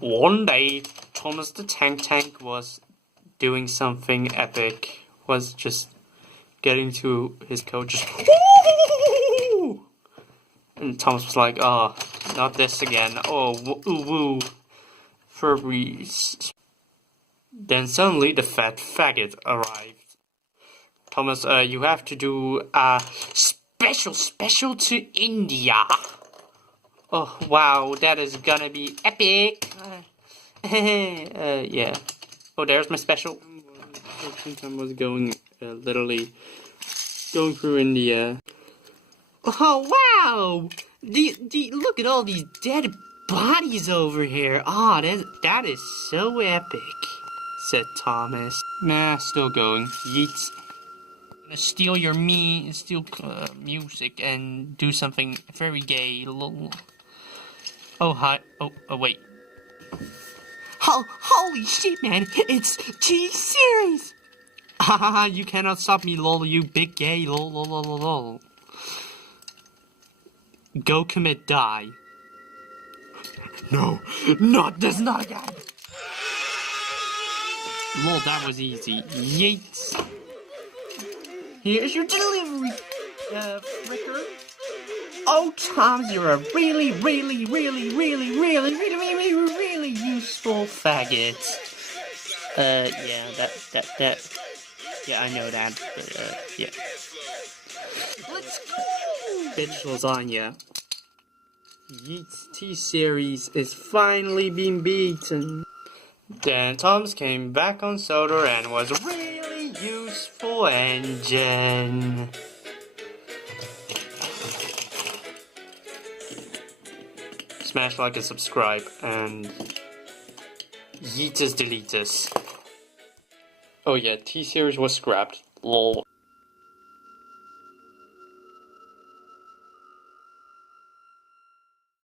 One day, Thomas the Tank was doing something epic. Was just getting to his coat, just and Thomas was like, "Oh, not this again. Oh, woo woo, Furbies." Then suddenly the fat faggot arrived. Thomas, you have to do a special to India. Oh wow, that is gonna be epic. Yeah. Oh, there's my special. Time was going literally going through India. Oh wow! Look at all these dead bodies over here. Ah, that is so epic," said Thomas. Nah, still going. Yeets. Gonna steal your music and do something very gay. Oh hi. Oh wait. Holy shit, man! It's T-Series! Haha, you cannot stop me, lol, you big gay, lol, lol, lol, lol. Go commit die. No, not this, not again! Lol, that was easy. Yeets. Here's your delivery, fricker. Oh, Tom, you're a really useful faggot. Yeah, that. Yeah, I know that, but, yeah. Let's go! Bitch lasagna. Yeet's T-Series is finally being beaten. Then Thomas came back on Soda and was a really useful engine. Smash like and subscribe, and yeetus deletus. Oh yeah, T-Series was scrapped. Lol.